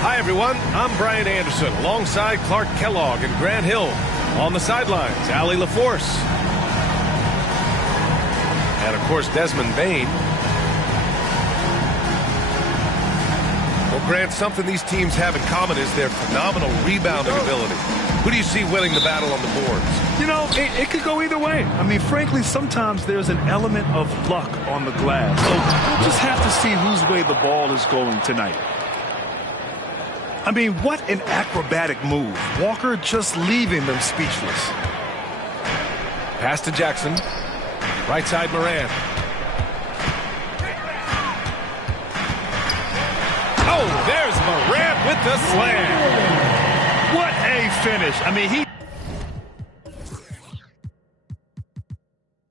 Hi, everyone. I'm Brian Anderson alongside Clark Kellogg and Grant Hill. On the sidelines, Allie LaForce. And, of course, Desmond Bain. Well, Grant, something these teams have in common is their phenomenal rebounding ability. Who do you see winning the battle on the boards? You know, it could go either way. I mean, frankly, sometimes there's an element of luck on the glass. So we'll just have to see whose way the ball is going tonight. I mean, what an acrobatic move. Walker just leaving them speechless. Pass to Jackson. Right side, Morant. Oh, there's Morant with the slam. What a finish. I mean, he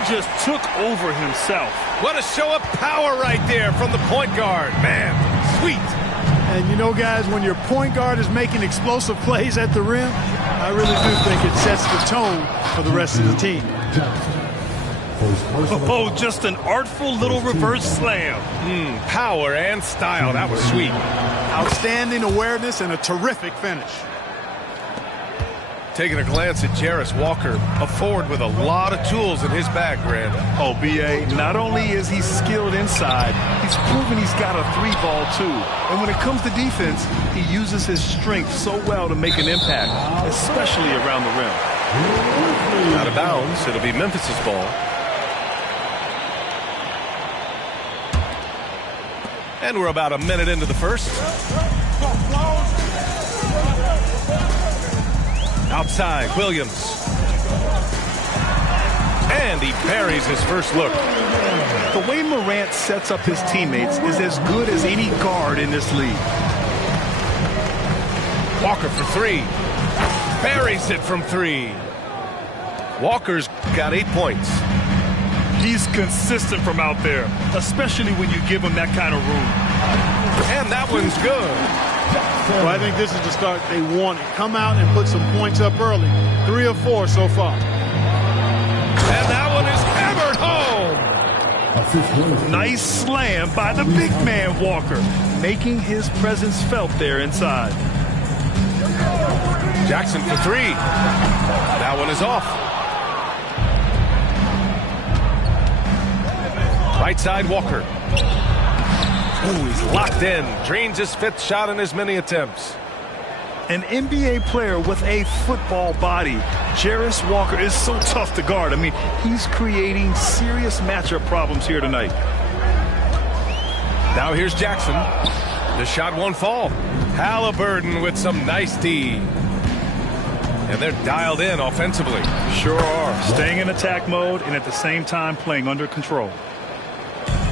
just took over himself. What a show of power right there from the point guard. Man, sweet. And, you know, guys, when your point guard is making explosive plays at the rim, I really do think it sets the tone for the rest of the team. Oh, just an artful little reverse slam. Power and style. That was sweet. Outstanding awareness and a terrific finish. Taking a glance at Jarace Walker, a forward with a lot of tools in his bag, Grant. Oh, B.A., not only is he skilled inside, he's proven he's got a three-ball, too. And when it comes to defense, he uses his strength so well to make an impact, especially around the rim. Out of bounds. It'll be Memphis's ball. And we're about a minute into the first. Outside, Williams. And he buries his first look. The way Morant sets up his teammates is as good as any guard in this league. Walker for three. Buries it from three. Walker's got 8 points. He's consistent from out there, especially when you give him that kind of room. And that one's good. Well, I think this is the start they wanted. Come out and put some points up early. 3 of 4 so far. And that one is hammered home. Nice slam by the big man, Walker, making his presence felt there inside. Jackson for three. That one is off. Right side, Walker. Ooh, he's locked in. Drains his 5th shot in as many attempts. An NBA player with a football body. Jarace Walker is so tough to guard. I mean, he's creating serious matchup problems here tonight. Now here's Jackson. The shot won't fall. Halliburton with some nice D. And they're dialed in offensively. Sure are. Staying in attack mode and at the same time playing under control.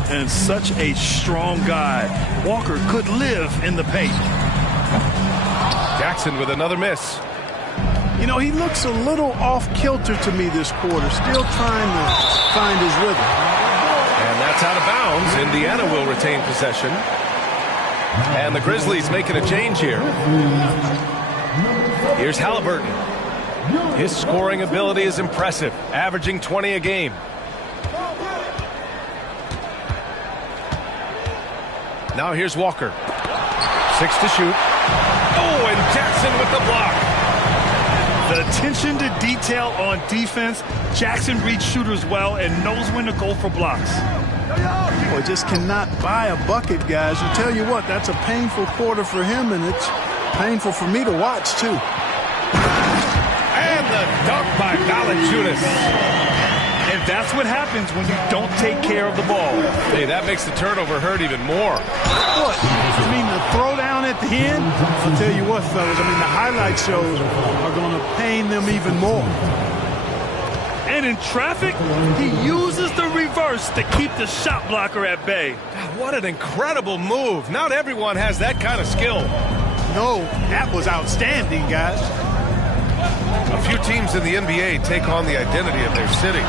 And such a strong guy. Walker could live in the paint. Jackson with another miss. You know, he looks a little off-kilter to me this quarter, still trying to find his rhythm. And that's out of bounds. Indiana will retain possession. And the Grizzlies making a change here. Here's Halliburton. His scoring ability is impressive, averaging 20 a game. Now here's Walker. 6 to shoot. Oh, and Jackson with the block. The attention to detail on defense. Jackson reads shooters well and knows when to go for blocks. Boy, just cannot buy a bucket, guys. I tell you what, that's a painful quarter for him, and it's painful for me to watch, too. And the dunk by Valanciunas. And that's what happens when you don't take care of the ball. Hey, that makes the turnover hurt even more. What? I mean, the throwdown at the end? I'll tell you what, fellas, I mean, the highlight shows are going to pain them even more. And in traffic, he uses the reverse to keep the shot blocker at bay. God, what an incredible move. Not everyone has that kind of skill. No, that was outstanding, guys. A few teams in the NBA take on the identity of their city.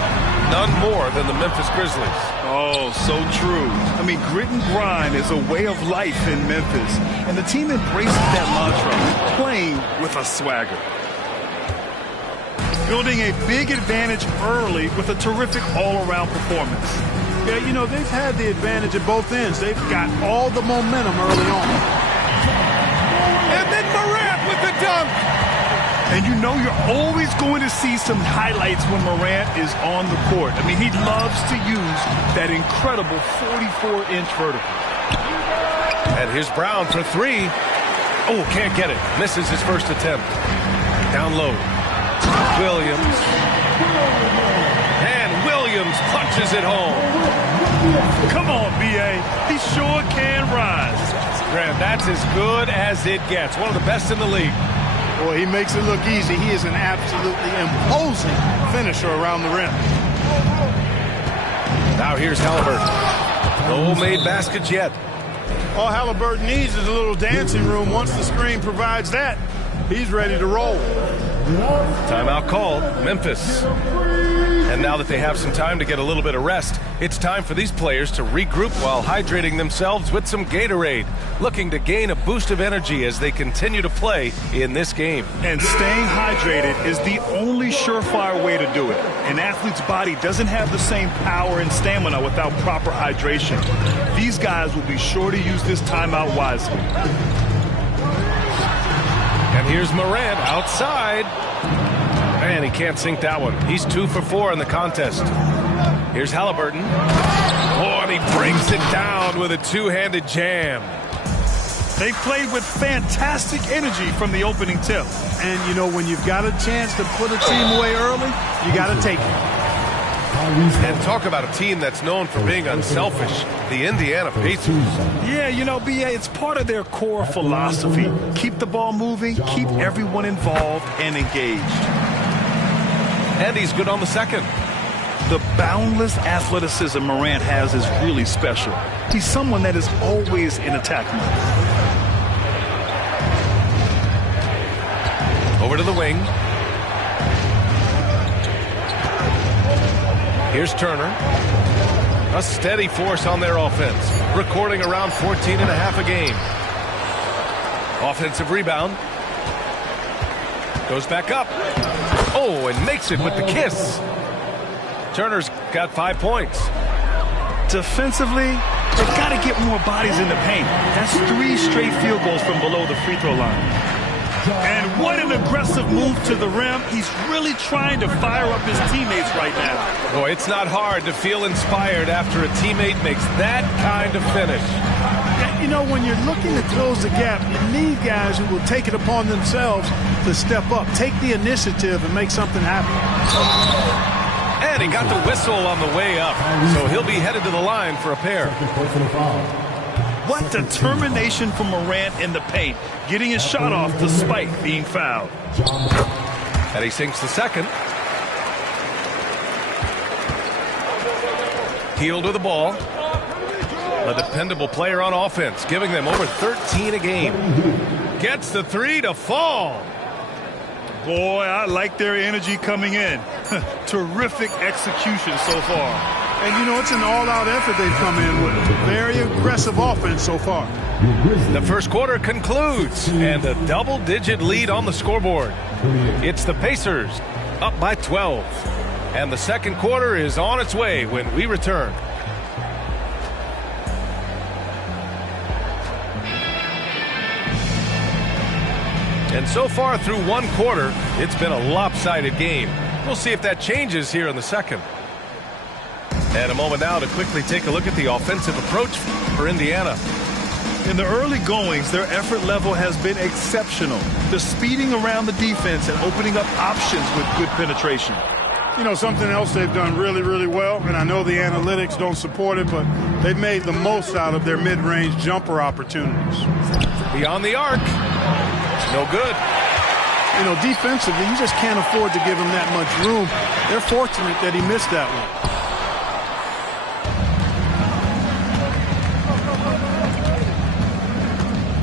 None more than the Memphis Grizzlies. Oh, so true. I mean, grit and grind is a way of life in Memphis. And the team embraces that mantra, playing with a swagger. Building a big advantage early with a terrific all-around performance. Yeah, you know, they've had the advantage at both ends. They've got all the momentum early on. And you know you're always going to see some highlights when Morant is on the court. I mean, he loves to use that incredible 44-inch vertical. And here's Brown for three. Oh, can't get it. Misses his first attempt. Down low. Williams. And Williams punches it home. Come on, B.A. He sure can rise. Graham, that's as good as it gets. One of the best in the league. Boy, he makes it look easy. He is an absolutely imposing finisher around the rim. Now here's Halliburton. No made baskets yet. All Halliburton needs is a little dancing room. Once the screen provides that, he's ready to roll. Timeout called. Memphis. And now that they have some time to get a little bit of rest, it's time for these players to regroup while hydrating themselves with some Gatorade, looking to gain a boost of energy as they continue to play in this game. And staying hydrated is the only surefire way to do it. An athlete's body doesn't have the same power and stamina without proper hydration. These guys will be sure to use this timeout wisely. And here's Morant outside. Man, he can't sink that one. He's 2 for 4 in the contest. Here's Halliburton. Oh, and he brings it down with a two-handed jam. They played with fantastic energy from the opening tip. And, you know, when you've got a chance to put a team away early, you got to take it. And talk about a team that's known for being unselfish, the Indiana Pacers. Yeah, you know, B.A., it's part of their core philosophy. Keep the ball moving, keep everyone involved and engaged. And he's good on the second. The boundless athleticism Morant has is really special. He's someone that is always in attack mode. Over to the wing. Here's Turner. A steady force on their offense, recording around 14 and a half a game. Offensive rebound. Goes back up. Oh, and makes it with the kiss. Turner's got 5 points. Defensively, they've got to get more bodies in the paint. That's 3 straight field goals from below the free throw line. And what an aggressive move to the rim. He's really trying to fire up his teammates right now. Boy, it's not hard to feel inspired after a teammate makes that kind of finish. You know, when you're looking to close the gap, you need guys who will take it upon themselves to step up, take the initiative, and make something happen. And he got the whistle on the way up, so he'll be headed to the line for a pair. What determination from Morant in the paint, getting his shot off despite being fouled. And he sinks the second. Hield with the ball. A dependable player on offense, giving them over 13 a game. Gets the 3 to fall. Boy, I like their energy coming in. Terrific execution so far. And, you know, it's an all-out effort they've come in with. Very aggressive offense so far. The first quarter concludes, and a double-digit lead on the scoreboard. It's the Pacers up by 12. And the second quarter is on its way when we return. And so far through one quarter, it's been a lopsided game. We'll see if that changes here in the second. And a moment now to quickly take a look at the offensive approach for Indiana. In the early goings, their effort level has been exceptional. The speeding around the defense and opening up options with good penetration. You know, something else they've done really, really well, and I know the analytics don't support it, but they've made the most out of their mid-range jumper opportunities. Beyond the arc. No good. You know, defensively, you just can't afford to give him that much room. They're fortunate that he missed that one.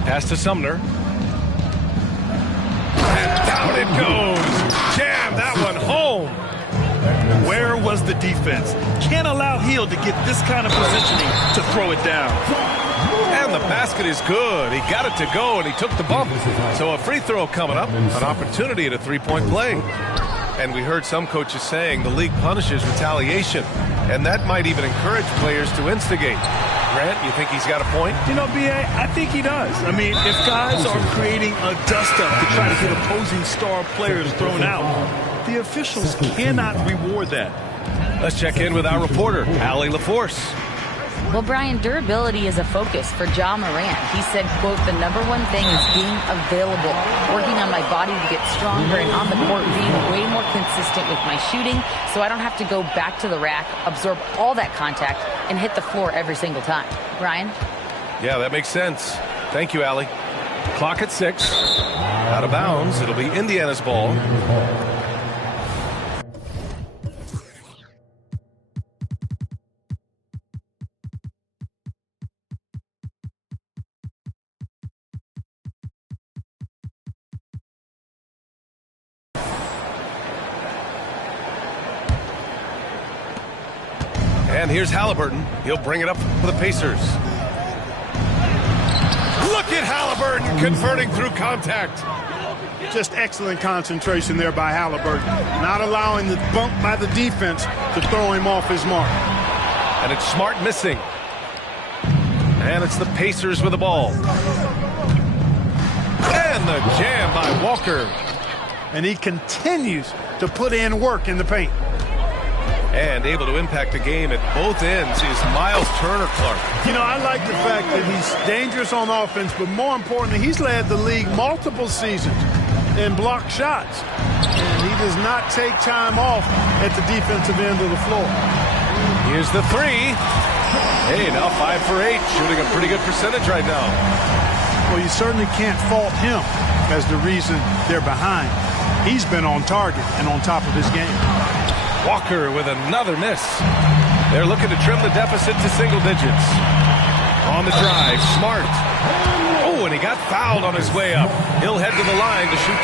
Pass to Sumner. And down it goes. Jam that one home. Where was the defense? Can't allow Hield to get this kind of positioning to throw it down. And the basket is good. He got it to go, and he took the bump. So a free throw coming up, an opportunity at a three-point play. And we heard some coaches saying the league punishes retaliation, and that might even encourage players to instigate. Grant, you think he's got a point? You know, B.A., I think he does. I mean, if guys are creating a dust-up to try to get opposing star players thrown out, the officials cannot reward that. Let's check in with our reporter, Allie LaForce. Well, Brian, durability is a focus for Ja Morant. He said, quote, the #1 thing is being available, working on my body to get stronger, and on the court being way more consistent with my shooting so I don't have to go back to the rack, absorb all that contact, and hit the floor every single time. Brian? Yeah, that makes sense. Thank you, Allie. Clock at 6. Out of bounds. It'll be Indiana's ball. And here's Halliburton. He'll bring it up for the Pacers. Look at Halliburton converting through contact. Just excellent concentration there by Halliburton. Not allowing the bump by the defense to throw him off his mark. And it's Smart missing. And it's the Pacers with the ball. And the jam by Walker. And he continues to put in work in the paint. And able to impact the game at both ends is Miles Turner-Clark. You know, I like the fact that he's dangerous on offense, but more importantly, he's led the league multiple seasons in block shots. And he does not take time off at the defensive end of the floor. Here's the 3. Hey, now 5 for 8, shooting a pretty good percentage right now. Well, you certainly can't fault him as the reason they're behind. He's been on target and on top of his game. Walker with another miss. They're looking to trim the deficit to single digits. On the drive, Smart. Oh, and he got fouled on his way up. He'll head to the line to shoot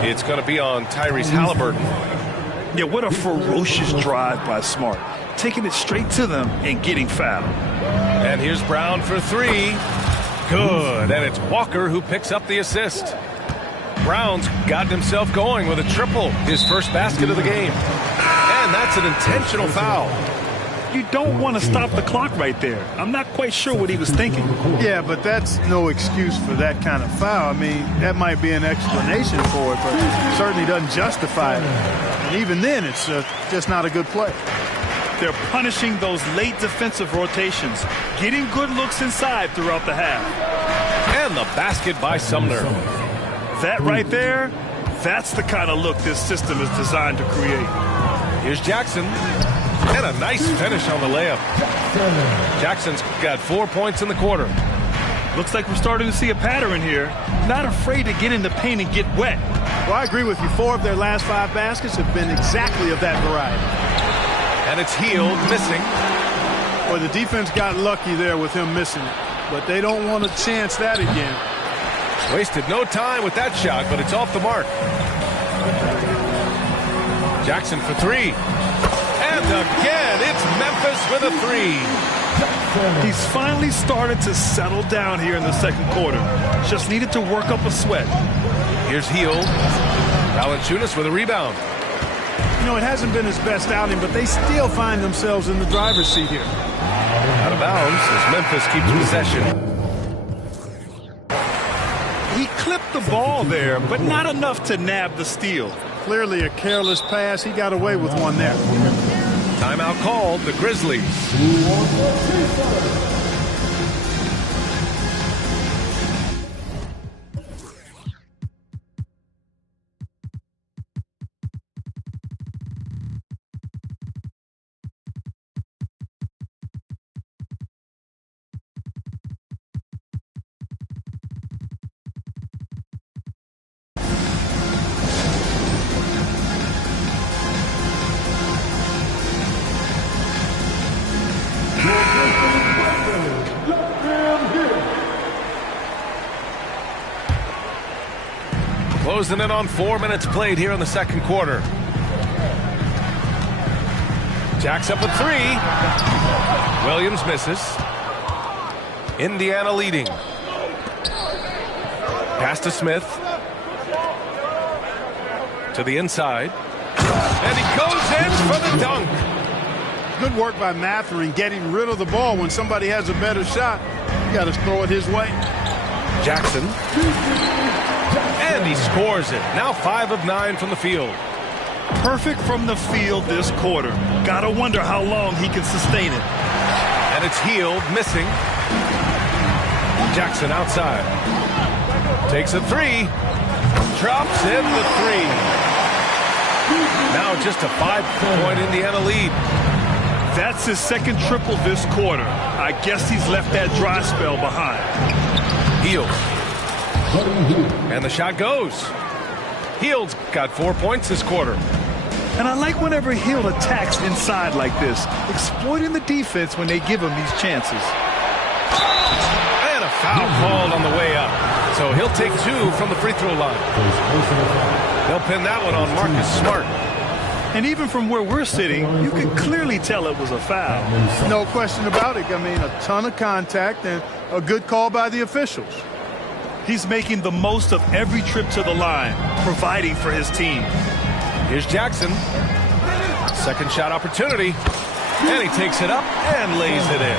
2. It's going to be on Tyrese Halliburton. Yeah, what a ferocious drive by Smart. Taking it straight to them and getting fouled. And here's Brown for 3. Good. And it's Walker who picks up the assist. Brown's gotten himself going with a triple, his first basket of the game. And that's an intentional foul. You don't want to stop the clock right there. I'm not quite sure what he was thinking. Yeah, but that's no excuse for that kind of foul. I mean, that might be an explanation for it, but it certainly doesn't justify it. And even then, it's just not a good play. They're punishing those late defensive rotations, getting good looks inside throughout the half. And the basket by Sumner. That right there, that's the kind of look this system is designed to create. Here's Jackson. And a nice finish on the layup. Jackson's got 4 points in the quarter. Looks like we're starting to see a pattern here. Not afraid to get in the paint and get wet. Well, I agree with you. 4 of their last 5 baskets have been exactly of that variety. And it's Hield missing. Well, the defense got lucky there with him missing it. But they don't want to chance that again. Wasted no time with that shot, but it's off the mark. Jackson for 3. And again, it's Memphis with a 3. He's finally started to settle down here in the second quarter. Just needed to work up a sweat. Here's Hield. Valanciunas with a rebound. You know, it hasn't been his best outing, but they still find themselves in the driver's seat here. Out of bounds as Memphis keeps possession. He clipped the ball there, but not enough to nab the steal. Clearly a careless pass. He got away with one there. Timeout called, the Grizzlies. Closing in on 4 minutes played here in the second quarter. Jack's up a 3. Williams misses. Indiana leading. Pass to Smith. To the inside. And he goes in for the dunk. Good work by Mathurin getting rid of the ball. When somebody has a better shot, you got to throw it his way. Jackson. And he scores it. Now 5 of 9 from the field. Perfect from the field this quarter. Gotta wonder how long he can sustain it. And it's Hield missing. Jackson outside. Takes a 3. Drops in the 3. Now just a 5-point Indiana lead. That's his second triple this quarter. I guess he's left that dry spell behind. Hield. And the shot goes. Hield's got 4 points this quarter. And I like whenever Hield attacks inside like this, exploiting the defense when they give him these chances. And a foul called on the way up. So he'll take 2 from the free throw line. They'll pin that one on Marcus Smart. And even from where we're sitting, you can clearly tell it was a foul. No question about it. I mean, a ton of contact and a good call by the officials. He's making the most of every trip to the line, providing for his team. Here's Jackson. Second shot opportunity. And he takes it up and lays it in.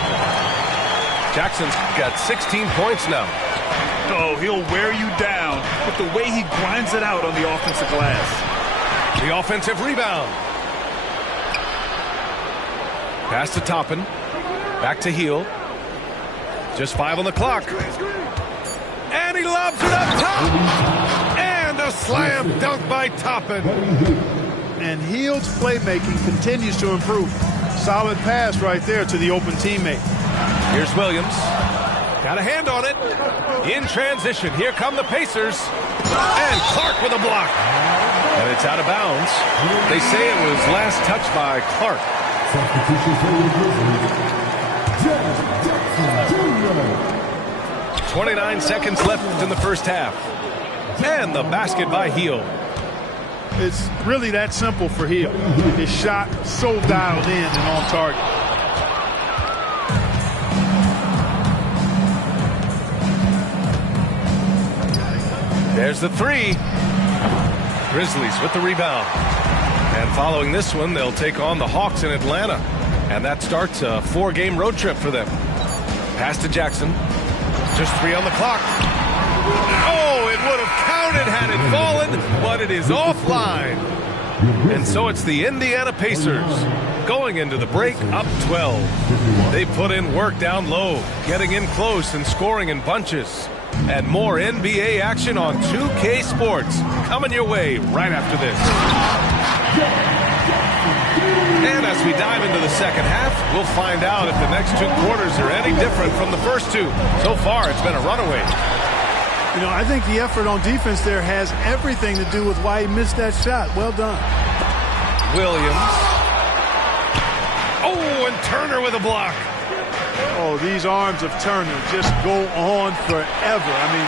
Jackson's got 16 points now. Oh, he'll wear you down with the way he grinds it out on the offensive glass. The offensive rebound. Pass to Toppin. Back to Hield. Just 5 on the clock. And he lobs it up top. And a slam dunk by Toppin. And Hield's playmaking continues to improve. Solid pass right there to the open teammate. Here's Williams. Got a hand on it. In transition. Here come the Pacers. And Clark with a block. And it's out of bounds. They say it was last touched by Clark. 29 seconds left in the first half. And the basket by Hield. It's really that simple for Hield. His shot so dialed in and on target. There's the 3. Grizzlies with the rebound. And following this one, they'll take on the Hawks in Atlanta. And that starts a 4-game road trip for them. Pass to Jackson. Just 3 on the clock. Oh, it would have counted had it fallen, but it is offline. And so it's the Indiana Pacers going into the break up 12. They put in work down low, getting in close and scoring in bunches. And more NBA action on 2K Sports coming your way right after this. And as we dive into the second half, we'll find out if the next 2 quarters are any different from the first 2. So far, it's been a runaway. You know, I think the effort on defense there has everything to do with why he missed that shot. Well done. Williams. Oh, and Turner with a block. Oh, these arms of Turner just go on forever. I mean,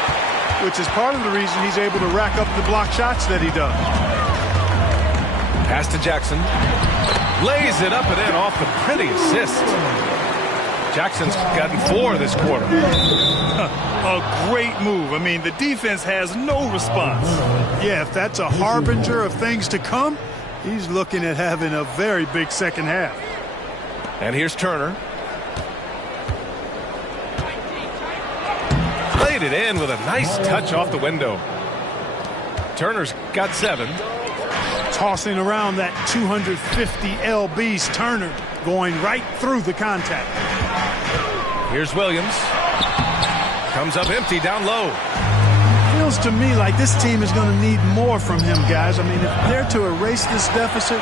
which is part of the reason he's able to rack up the block shots that he does. Pass to Jackson. Lays it up and in off the pretty assist. Jackson's gotten 4 this quarter. A great move. I mean, the defense has no response. Yeah, if that's a harbinger of things to come, he's looking at having a very big second half. And here's Turner. Laid it in with a nice touch off the window. Turner's got 7. Tossing around that 250 lbs, Turner going right through the contact. Here's Williams. Comes up empty down low. Feels to me like this team is going to need more from him, guys. I mean, if they're to erase this deficit,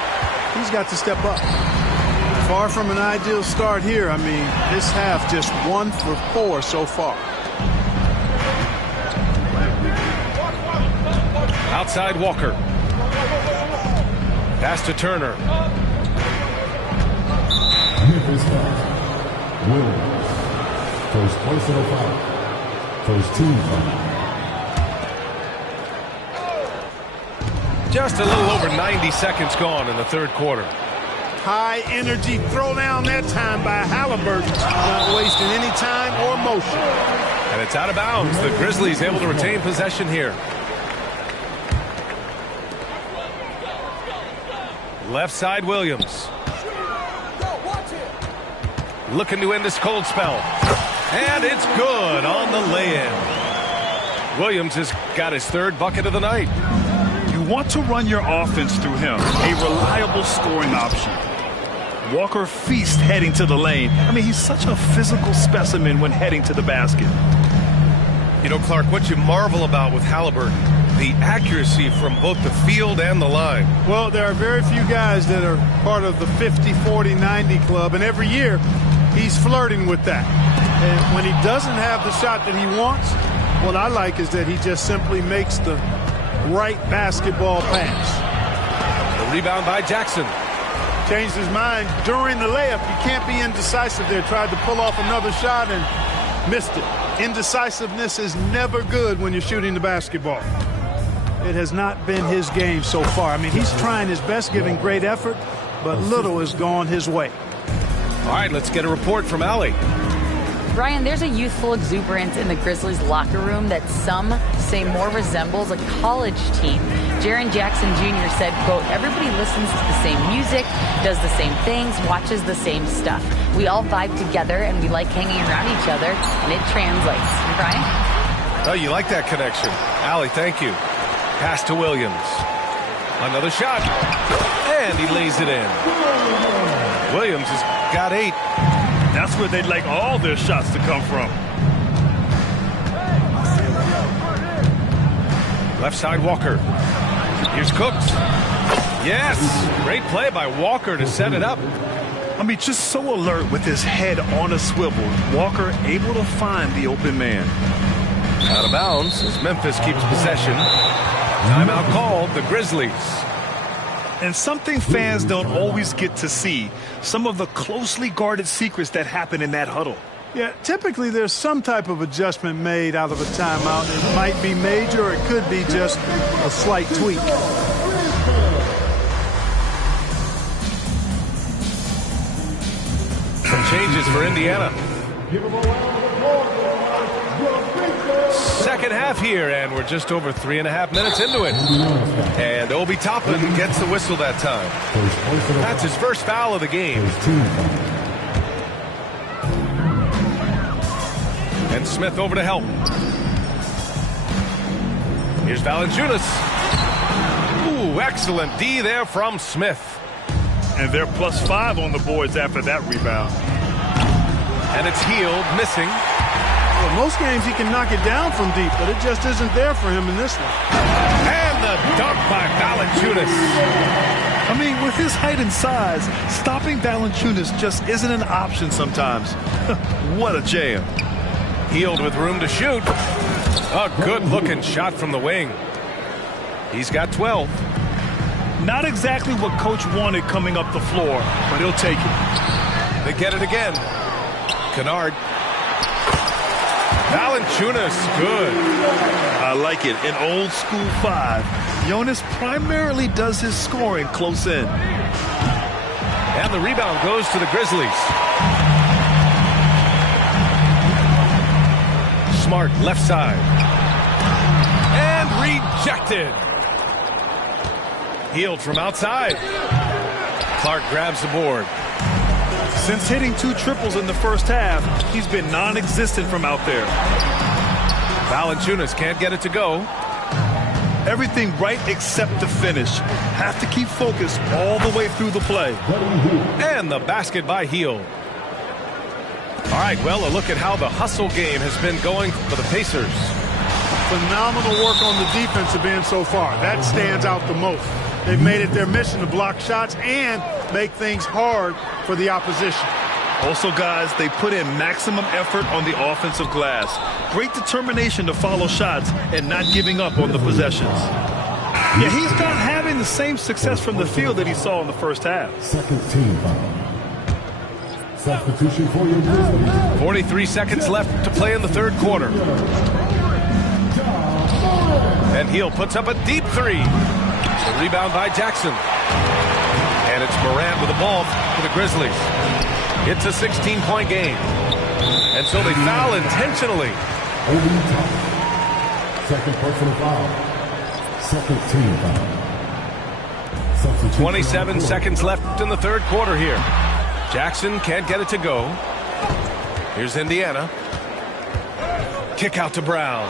he's got to step up. Far from an ideal start here. I mean, this half just 1 for 4 so far. Outside Walker. Pass to Turner. Williams. First personal foul. First team foul. Just a little over 90 seconds gone in the third quarter. High energy throw down that time by Halliburton. Not wasting any time or motion. And it's out of bounds. The Grizzlies able to retain possession here. Left side Williams. looking to end this cold spell. And it's good on the lay-in. Williams has got his third bucket of the night. You want to run your offense through him, a reliable scoring option. Walker feasts heading to the lane. I mean, he's such a physical specimen when heading to the basket. You know, Clark, what you marvel about with Halliburton, the accuracy from both the field and the line. Well, there are very few guys that are part of the 50, 40, 90 club, and every year he's flirting with that. And when he doesn't have the shot that he wants, what I like is that he just simply makes the right basketball pass. The rebound by Jackson. Changed his mind during the layup. You can't be indecisive there. Tried to pull off another shot and missed it. Indecisiveness is never good when you're shooting the basketball. It has not been his game so far. I mean, he's trying his best, giving great effort, but little has gone his way. All right, let's get a report from Allie. Brian, there's a youthful exuberance in the Grizzlies locker room that some say more resembles a college team. Jaren Jackson Jr. said, quote, everybody listens to the same music, does the same things, watches the same stuff. We all vibe together and we like hanging around each other, and it translates. Brian? Oh, you like that connection. Allie, thank you. Pass to Williams. Another shot. And he lays it in. Williams has got 8. That's where they'd like all their shots to come from. Left side, Walker. Here's Cooks. Yes! Great play by Walker to set it up. I mean, just so alert with his head on a swivel. Walker able to find the open man. Out of bounds as Memphis keeps possession. Timeout called, the Grizzlies. And something fans don't always get to see, some of the closely guarded secrets that happen in that huddle. Yeah, typically there's some type of adjustment made out of a timeout. It might be major or it could be just a slight tweak. Some changes for Indiana. Second half here, and we're just over 3.5 minutes into it. And Obi Toppin gets the whistle that time. That's his first foul of the game. And Smith over to help. Here's Valanciunas. Ooh, excellent D there from Smith. And they're +5 on the boards after that rebound. And it's Hield missing. Well, most games he can knock it down from deep, but it just isn't there for him in this one. And the dunk by Valanciunas. I mean, with his height and size, stopping Valanciunas just isn't an option sometimes. What a jam. Hield with room to shoot. A good-looking shot from the wing. He's got 12. Not exactly what coach wanted coming up the floor, but he'll take it. They get it again. Kennard. Valanciunas, good. I like it. An old school 5. Jonas primarily does his scoring close in. And the rebound goes to the Grizzlies. Smart left side. And rejected. Hield from outside. Clark grabs the board. Since hitting 2 triples in the first half, he's been non-existent from out there. Valanciunas can't get it to go. Everything right except the finish. Have to keep focused all the way through the play. And the basket by Hield. All right, well, a look at how the hustle game has been going for the Pacers. Phenomenal work on the defensive end so far. That stands out the most. They've made it their mission to block shots and make things hard for the opposition. Also, guys, they put in maximum effort on the offensive glass. Great determination to follow shots and not giving up on the possessions. Yeah, he's not having the same success from the field that he saw in the first half. Second team foul. Substitution for your Grizzlies. 43 seconds left to play in the third quarter. And Hield puts up a deep 3. The rebound by Jackson. And it's Morant with the ball for the Grizzlies. It's a 16-point game. And so they foul intentionally. Second personal foul. Second team foul. Substitution 27 seconds left in the third quarter here. Jackson can't get it to go. Here's Indiana. Kick out to Brown.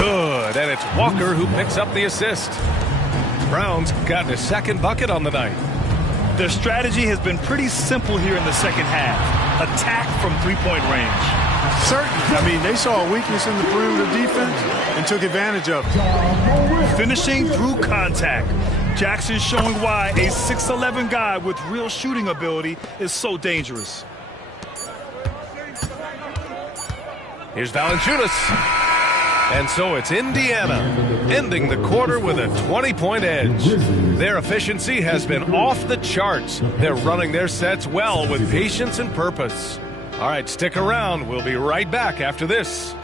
Good, and it's Walker who picks up the assist. Brown's gotten his second bucket on the night. Their strategy has been pretty simple here in the second half. Attack from three-point range. Certainly. I mean, they saw a weakness in the perimeter defense and took advantage of it. Finishing through contact. Jackson showing why a 6'11" guy with real shooting ability is so dangerous. Here's Valanciunas. And so it's Indiana ending the quarter with a 20-point edge. Their efficiency has been off the charts. They're running their sets well with patience and purpose. All right, stick around. We'll be right back after this.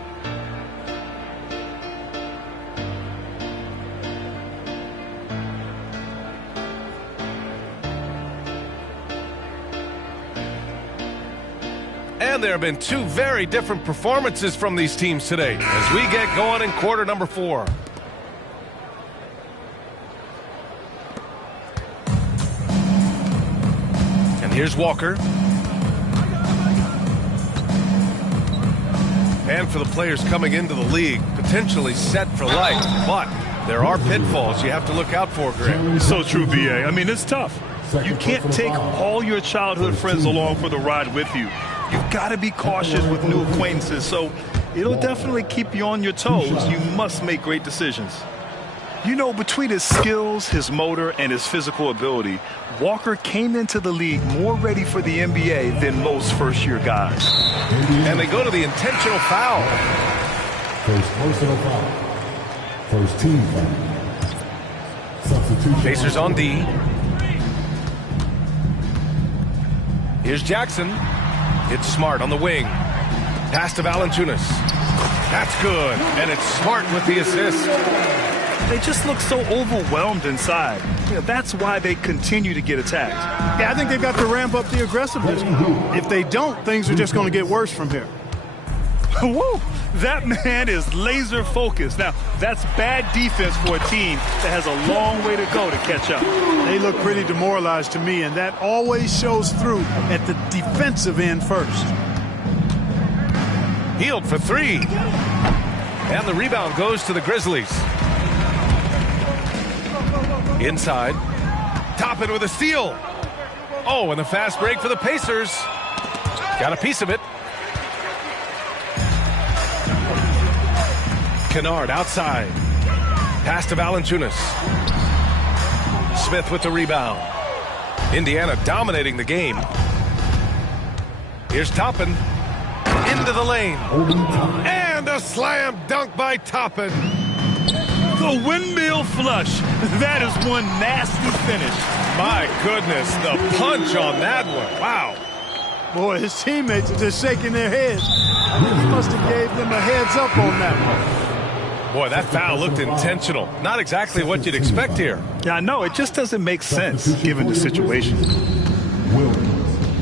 And there have been two very different performances from these teams today as we get going in quarter number 4. And here's Walker. And for the players coming into the league, potentially set for life, but there are pitfalls you have to look out for, Greg. So true, B.A. I mean, it's tough. You can't take all your childhood friends along for the ride with you. You've got to be cautious with new acquaintances, so it'll definitely keep you on your toes. You must make great decisions. You know, between his skills, his motor, and his physical ability, Walker came into the league more ready for the NBA than most first-year guys. And they go to the intentional foul. First personal foul. First team foul. Substitution. Pacers on D. Here's Jackson. It's Smart on the wing. Pass to Valanciunas. That's good. And it's Smart with the assist. They just look so overwhelmed inside. You know, that's why they continue to get attacked. Yeah, I think they've got to ramp up the aggressiveness. If they don't, things are just going to get worse from here. Woo! That man is laser focused. Now, that's bad defense for a team that has a long way to go to catch up. They look pretty demoralized to me, and that always shows through at the defensive end first. Hield for 3. And the rebound goes to the Grizzlies. Inside. Toppin with a steal. Oh, and the fast break for the Pacers. Got a piece of it. Kennard outside. Pass to Valanciunas. Smith with the rebound. Indiana dominating the game. Here's Toppin. Into the lane. And a slam dunk by Toppin. The windmill flush. That is one nasty finish. My goodness, the punch on that one. Wow. Boy, his teammates are just shaking their heads. He must have gave them a heads up on that one. Boy, that foul looked intentional. Not exactly what you'd expect here. Yeah, I know. It just doesn't make sense given the situation.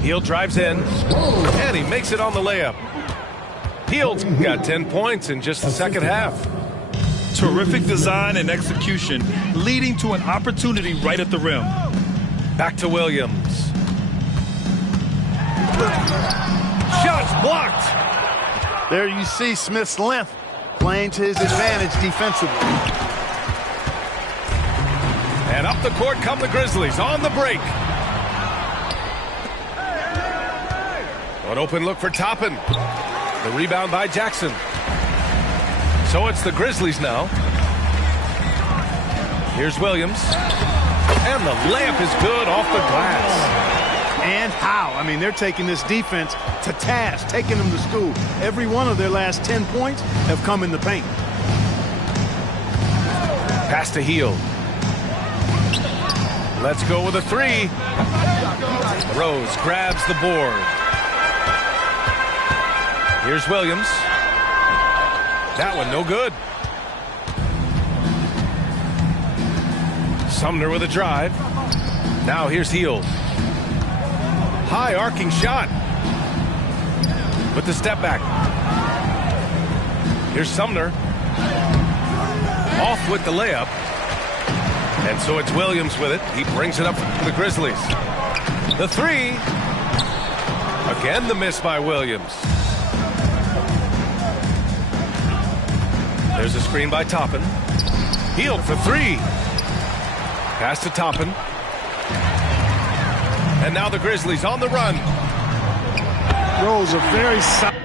Hield drives in, and he makes it on the layup. Hield's got 10 points in just the second half. Terrific design and execution, leading to an opportunity right at the rim. Back to Williams. Shots blocked. There you see Smith's length playing to his advantage defensively. And up the court come the Grizzlies on the break. An open look for Toppin. The rebound by Jackson. So it's the Grizzlies now. Here's Williams. And the layup is good off the glass. And how? I mean, they're taking this defense to task, taking them to school. Every one of their last 10 points have come in the paint. Pass to Hield. Let's go with a 3. Rose grabs the board. Here's Williams. That one no good. Sumner with a drive. Now here's Hield. High arcing shot. With the step back. Here's Sumner. Off with the layup. And so it's Williams with it. He brings it up for the Grizzlies. The 3. Again, the miss by Williams. There's a screen by Toppin. Healed for three. Pass to Toppin. And now the Grizzlies on the run. Throws a very solid.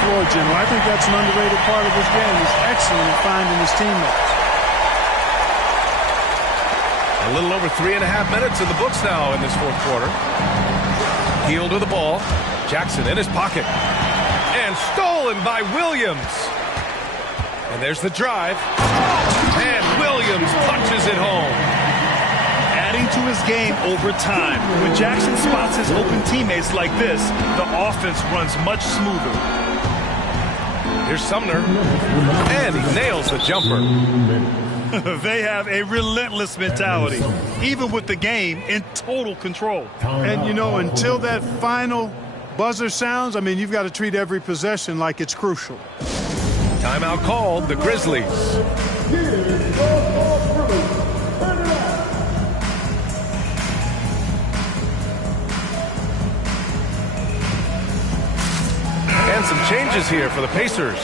Floor general. I think that's an underrated part of his game. He's excellent at finding his teammates. A little over 3.5 minutes in the books now in this fourth quarter. Hield with the ball. Jackson in his pocket. And stolen by Williams. And there's the drive. And Williams punches it home. Adding to his game over time. When Jackson spots his open teammates like this, the offense runs much smoother. Here's Sumner. And he nails the jumper. They have a relentless mentality, even with the game in total control. And, you know, until that final buzzer sounds, I mean, you've got to treat every possession like it's crucial. Timeout called, the Grizzlies. And some changes here for the Pacers.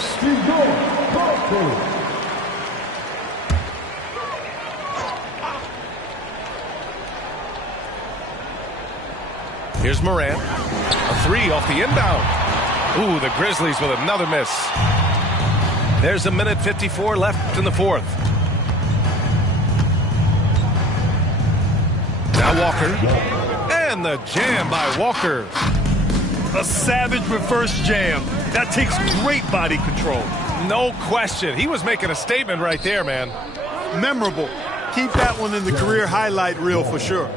Here's Morant. A three off the inbound. Ooh, the Grizzlies with another miss. There's 1:54 left in the fourth. Now Walker. And the jam by Walker. A savage reverse jam. That takes great body control. No question. He was making a statement right there, man. Memorable. Keep that one in the career highlight reel for sure.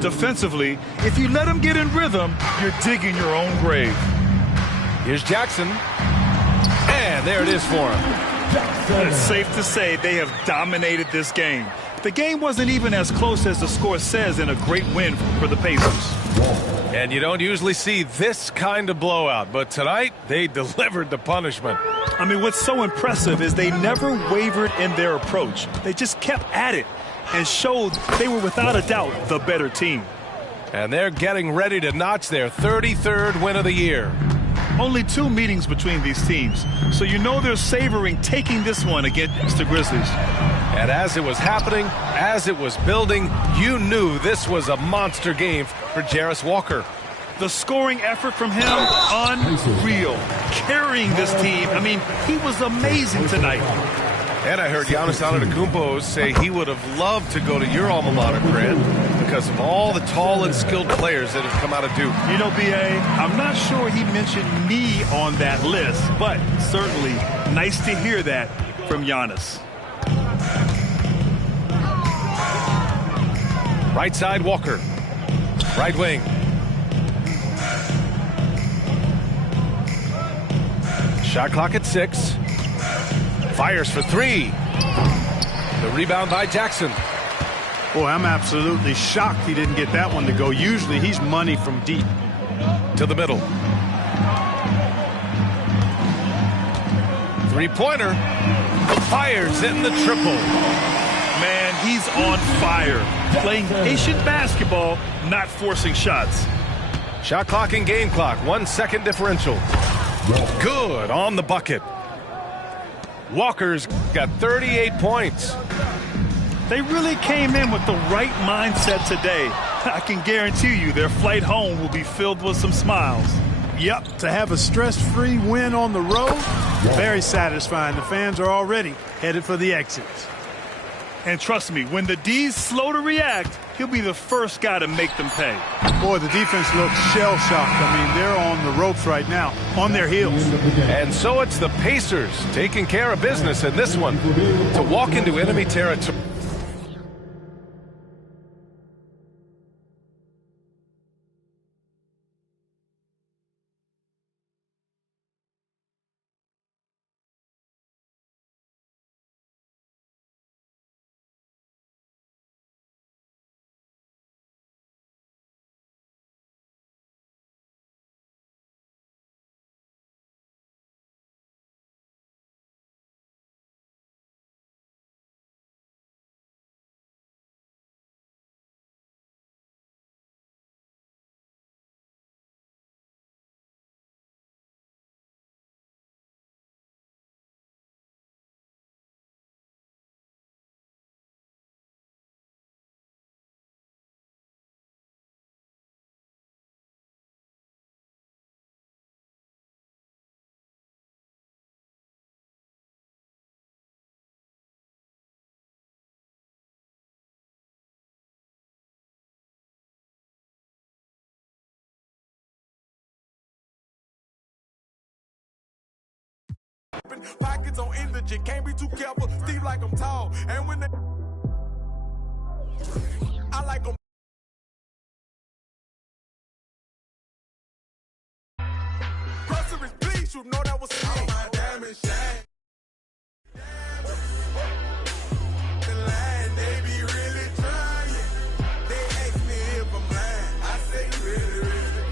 Defensively, if you let him get in rhythm, you're digging your own grave. Here's Jackson. And there it is for him. It's safe to say they have dominated this game. The game wasn't even as close as the score says in a great win for the Pacers. And you don't usually see this kind of blowout, but tonight they delivered the punishment. I mean, what's so impressive is they never wavered in their approach. They just kept at it and showed they were without a doubt the better team. And they're getting ready to notch their 33rd win of the year. Only 2 meetings between these teams, so you know they're savoring taking this one against the Grizzlies. And as it was happening, as it was building, you knew this was a monster game for Jarace Walker. The scoring effort from him, unreal. Carrying this team, I mean, he was amazing tonight. And I heard Giannis Antetokounmpo say he would have loved to go to your alma mater, Grant, because of all the tall and skilled players that have come out of Duke. You know, B.A., I'm not sure he mentioned me on that list, but certainly nice to hear that from Giannis. Right side, Walker. Right wing. Shot clock at 6. Fires for 3. The rebound by Jackson. Boy, I'm absolutely shocked he didn't get that one to go. Usually he's money from deep. To the middle. Three-pointer. Fires in the triple. Man, he's on fire. Playing patient basketball, not forcing shots. Shot clock and game clock. 1 second differential. Good on the bucket. Walker's got 38 points. They really came in with the right mindset today. I can guarantee you their flight home will be filled with some smiles. Yep, to have a stress-free win on the road, very satisfying. The fans are already headed for the exits. And trust me, when the D's slow to react, he'll be the first guy to make them pay. Boy, the defense looks shell-shocked. I mean, they're on the ropes right now, on their heels. And so it's the Pacers taking care of business in this one to walk into enemy territory. Jordan. Pockets on indigent, can't be too careful. Steve like I'm tall, and when they I like them. Groceries, please, you know that was me. My diamond shine. The line, they be really trying. They ask me if I'm lying. I say really, really.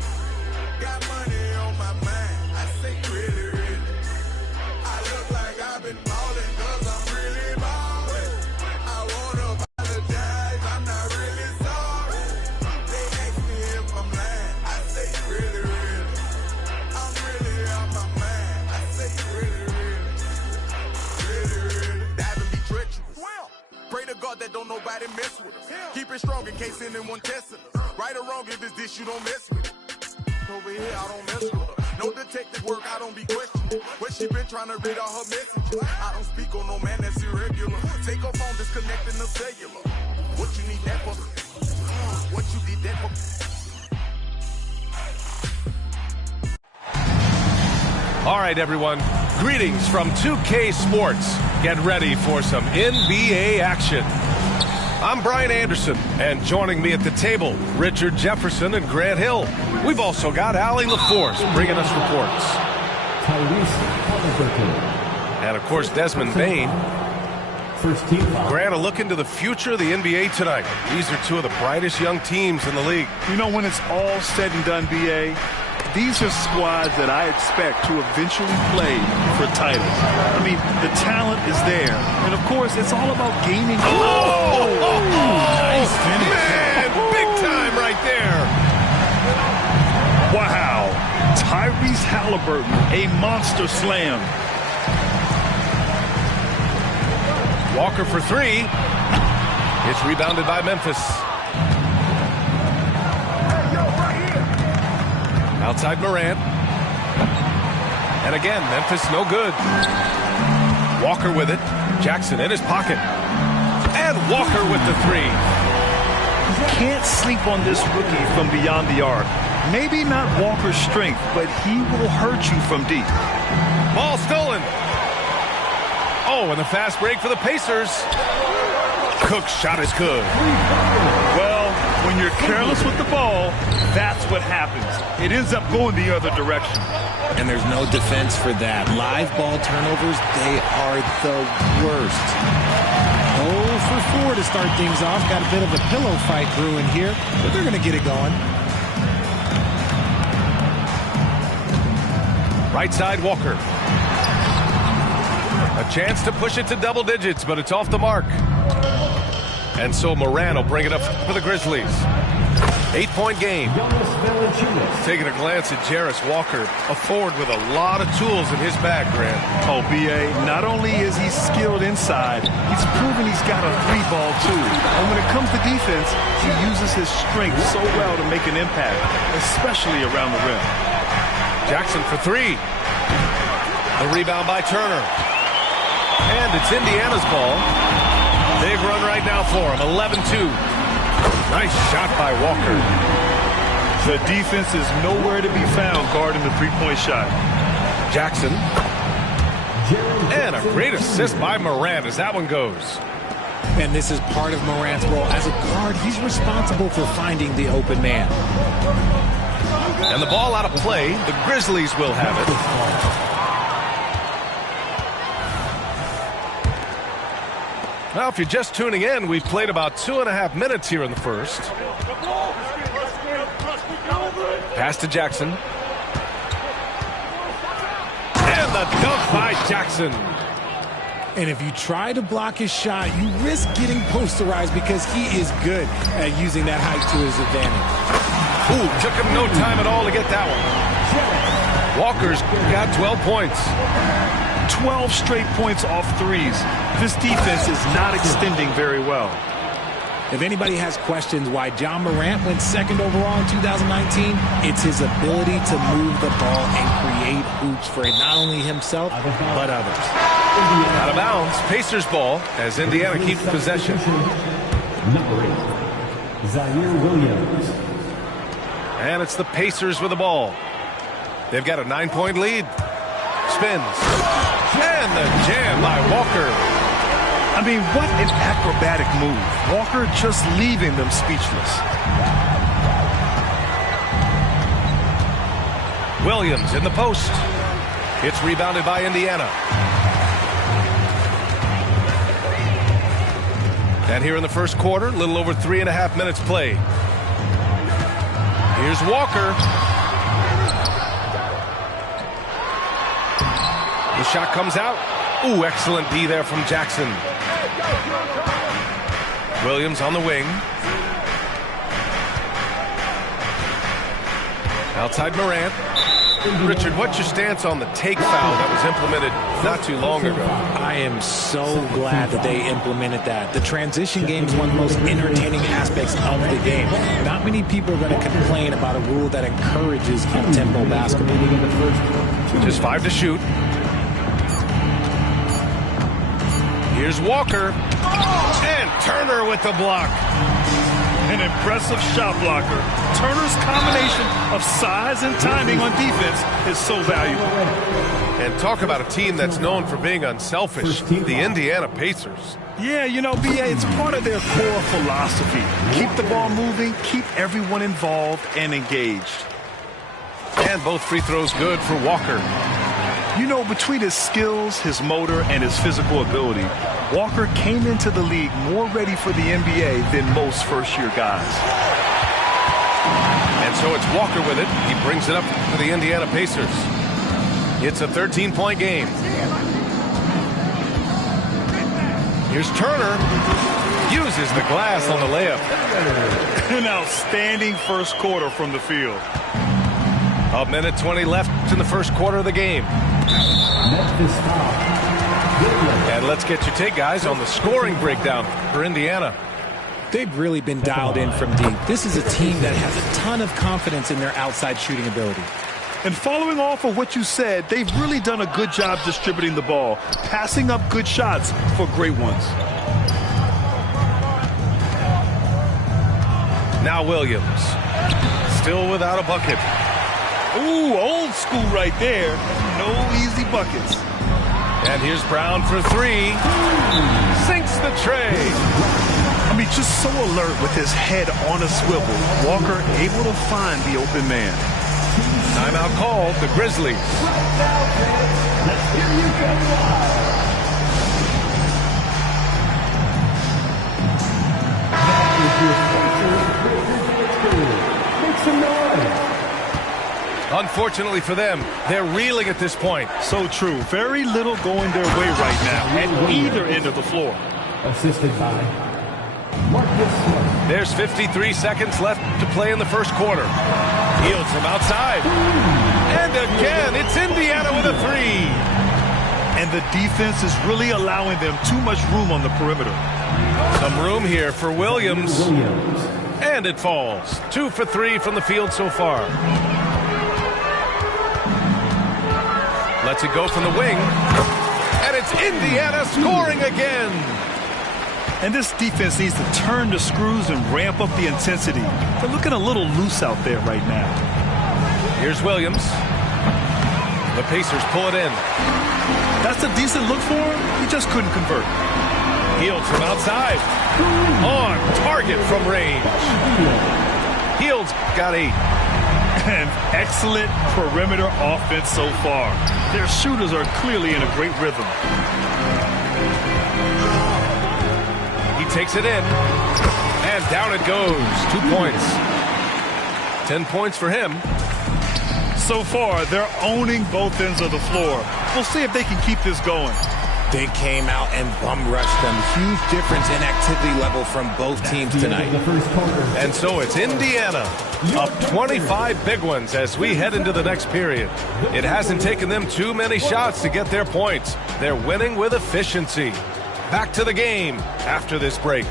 Got money on my mind. I say really, really. I look like I've been ballin' 'cause I'm really ballin'. I wanna apologize, I'm not really sorry. They ask me if I'm lying. I say really, really. I'm really out my mind. I say really, really. Really, really. Diving be treacherous. Pray to God that don't nobody mess with us. Keep it strong in case anyone testing us. Right or wrong, if it's this, you don't mess with it. Over here, I don't mess with her. No detective work, I don't be questioning. Where she been trying to read all her messages. I don't speak on no man that's irregular. Take her phone, disconnecting the cellular. What you need that for? What you did that for? All right, everyone. Greetings from 2K Sports. Get ready for some NBA action. I'm Brian Anderson, and joining me at the table, Richard Jefferson and Grant Hill. We've also got Allie LaForce bringing us reports. And, of course, Desmond Bain. First team foul. Grant, a look into the future of the NBA tonight. These are two of the brightest young teams in the league. You know, when it's all said and done, B.A., these are squads that I expect to eventually play for titles. I mean, the talent is there. And, of course, it's all about gaining. Nice finish. Man, big time right there. Wow. Tyrese Halliburton, a monster slam. Walker for three. It's rebounded by Memphis. Outside Morant. And again, Memphis no good. Walker with it. Jackson in his pocket. And Walker with the three. Can't sleep on this rookie from beyond the arc. Maybe not Walker's strength, but he will hurt you from deep. Ball stolen. Oh, and the fast break for the Pacers. Cook's shot is good. Well, when you're careless with the ball, that's what happens. It ends up going the other direction. And there's no defense for that. Live ball turnovers, they are the worst. 0 for 4 to start things off. Got a bit of a pillow fight brewing here, but they're going to get it going. Right side, Walker. A chance to push it to double digits, but it's off the mark. And so Morant will bring it up for the Grizzlies. 8-point game. Taking a glance at Jarris Walker, a forward with a lot of tools in his bag, Grant. Oh, B.A., not only is he skilled inside, he's proven he's got a three-ball too. And when it comes to defense, he uses his strength so well to make an impact, especially around the rim. Jackson for three. The rebound by Turner. And it's Indiana's ball. Big run right now for him, 11-2. Nice shot by Walker. The defense is nowhere to be found guarding the three-point shot. Jackson. And a great assist by Morant as that one goes. And this is part of Morant's role. As a guard, he's responsible for finding the open man. And the ball out of play. The Grizzlies will have it. Now, if you're just tuning in, we've played about 2.5 minutes here in the first. Pass to Jackson. And the dunk by Jackson. And if you try to block his shot, you risk getting posterized because he is good at using that height to his advantage. Ooh, took him no time at all to get that one. Walker's got 12 points. 12 straight points off threes. This defense is not extending very well. If anybody has questions why Ja Morant went second overall in 2019, it's his ability to move the ball and create hoops for not only himself, but others. Out of bounds, Pacers ball as Indiana keeps possession. Number 8, Zaire Williams. And it's the Pacers with the ball. They've got a 9-point lead. Spins. And the jam by Walker. I mean, what an acrobatic move. Walker just leaving them speechless. Williams in the post. It's rebounded by Indiana. And here in the first quarter, a little over 3.5 minutes played. Here's Walker. The shot comes out. Ooh, excellent D there from Jackson. Williams on the wing. Outside Morant. Richard, what's your stance on the take foul that was implemented not too long ago? I am so glad that they implemented that. The transition game is one of the most entertaining aspects of the game. Not many people are going to complain about a rule that encourages up-tempo basketball. Just 5 to shoot. Here's Walker. And Turner with the block. An impressive shot blocker. Turner's combination of size and timing on defense is so valuable. And talk about a team that's known for being unselfish, the Indiana Pacers. Yeah, you know, BA, it's part of their core philosophy. Keep the ball moving, keep everyone involved and engaged. And both free throws good for Walker. You know, between his skills, his motor, and his physical ability, Walker came into the league more ready for the NBA than most first-year guys. And so it's Walker with it. He brings it up for the Indiana Pacers. It's a 13-point game. Here's Turner. Uses the glass on the layup. An outstanding first quarter from the field. 1:20 left in the first quarter of the game. And let's get your take, guys, on the scoring breakdown for Indiana. They've really been dialed in from deep. This is a team that has a ton of confidence in their outside shooting ability. And following off of what you said, they've really done a good job distributing the ball, passing up good shots for great ones. Now Williams, still without a bucket. Ooh, old school right there. No easy buckets. And here's Brown for 3. Sinks the tray. I mean, just so alert with his head on a swivel. Walker able to find the open man. Timeout called, the Grizzlies. Make some noise. Unfortunately for them, they're reeling at this point. So true. Very little going their way right now at either end of the floor. Assisted by Marcus Smart. There's 53 seconds left to play in the first quarter. Yields from outside. And again, it's Indiana with a 3. And the defense is really allowing them too much room on the perimeter. Some room here for Williams. And it falls. 2 for 3 from the field so far. Lets it go from the wing. And it's Indiana scoring again. And this defense needs to turn the screws and ramp up the intensity. They're looking a little loose out there right now. Here's Williams. The Pacers pull it in. That's a decent look for him. He just couldn't convert. Hield from outside. On target from range. Hield's got 8. An excellent perimeter offense so far. Their shooters are clearly in a great rhythm. He takes it in. And down it goes. 2 points. 10 points for him. So far, they're owning both ends of the floor. We'll see if they can keep this going. They came out and bum rushed them. Huge difference in activity level from both teams tonight. And so it's Indiana up 25 big ones as we head into the next period. It hasn't taken them too many shots to get their points. They're winning with efficiency. Back to the game after this break.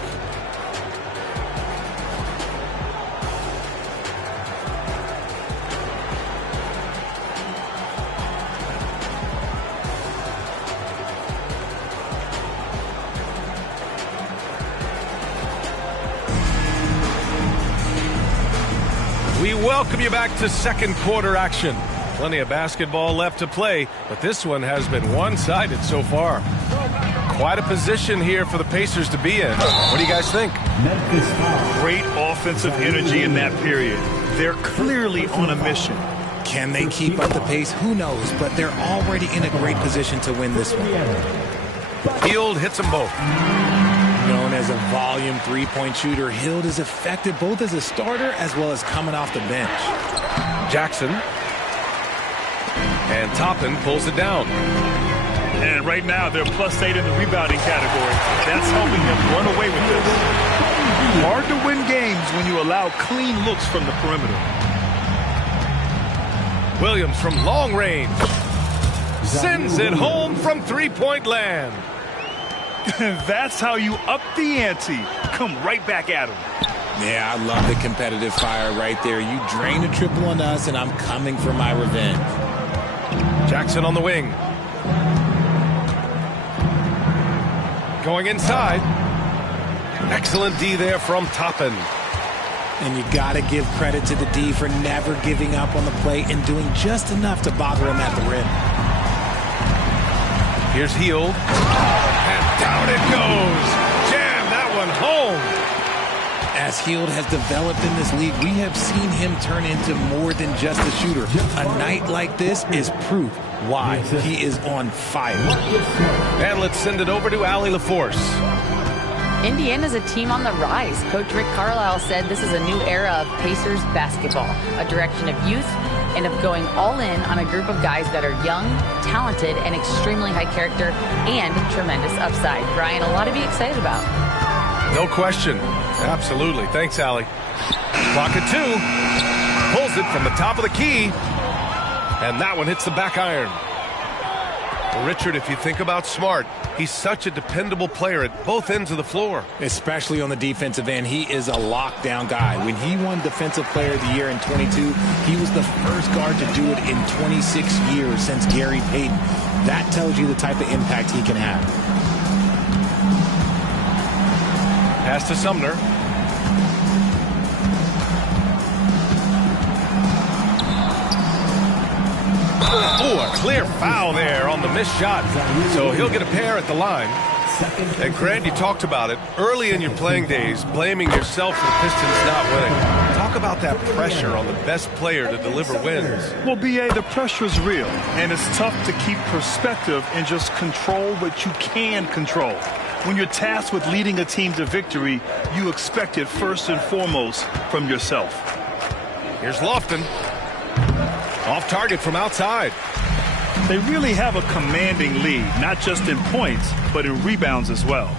We welcome you back to second quarter action. Plenty of basketball left to play, but this one has been one-sided so far. Quite a position here for the Pacers to be in. What do you guys think? Great offensive energy in that period. They're clearly on a mission. Can they keep up the pace? Who knows, but they're already in a great position to win this one. Hield hits them both. Known as a volume three-point shooter, Hield is effective both as a starter as well as coming off the bench. Jackson. And Toppin pulls it down. And right now, they're +8 in the rebounding category. That's helping them run away with this. Hard to win games when you allow clean looks from the perimeter. Williams from long range. Sends it home from three-point land. That's how you up the ante. Come right back at him. Yeah, I love the competitive fire right there. You drain a triple on us, and I'm coming for my revenge. Jackson on the wing. Going inside. Excellent D there from Toppin. And you got to give credit to the D for never giving up on the play and doing just enough to bother him at the rim. Here's Hield. And down it goes. Jam that one home. As Hield has developed in this league, we have seen him turn into more than just a shooter. A night like this is proof why he is on fire. And let's send it over to Allie LaForce. Indiana's a team on the rise. Coach Rick Carlisle said this is a new era of Pacers basketball, a direction of youth and of going all in on a group of guys that are young, talented, and extremely high character and tremendous upside. Brian, a lot to be excited about. No question. Absolutely. Thanks, Allie. Clock at 2. Pulls it from the top of the key. And that one hits the back iron. Well, Richard, if you think about Smart, he's such a dependable player at both ends of the floor. Especially on the defensive end, he is a lockdown guy. When he won Defensive Player of the Year in 22, he was the first guard to do it in 26 years since Gary Payton. That tells you the type of impact he can have. Pass to Sumner. Oh, a clear foul there on the missed shot. So he'll get a pair at the line. And Grant, you talked about it early in your playing days, blaming yourself for the Pistons not winning. Talk about that pressure on the best player to deliver wins. Well, B.A., the pressure is real, and it's tough to keep perspective and just control what you can control. When you're tasked with leading a team to victory, you expect it first and foremost from yourself. Here's Lofton. Off target from outside. They really have a commanding lead, not just in points, but in rebounds as well.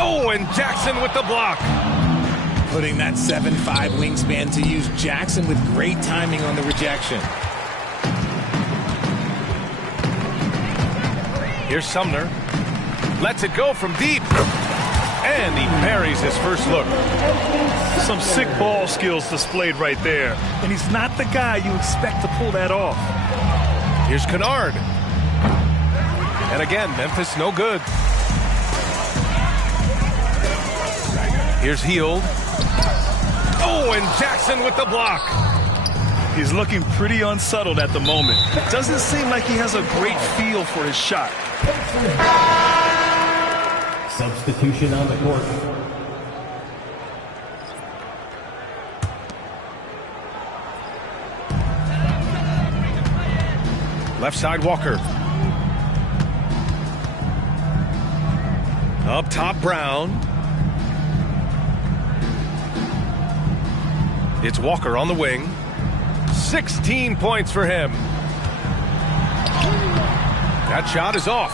Oh, and Jackson with the block. Putting that 7'5" wingspan to use. Jackson with great timing on the rejection. Here's Sumner. Lets it go from deep. And he buries his first look. Some sick ball skills displayed right there. And he's not the guy you expect to pull that off. Here's Kennard. And again, Memphis no good. Here's Hield. Oh, and Jackson with the block. He's looking pretty unsettled at the moment. Doesn't seem like he has a great feel for his shot. Substitution on the court. Left side, Walker. Up top, Brown. It's Walker on the wing. 16 points for him. That shot is off.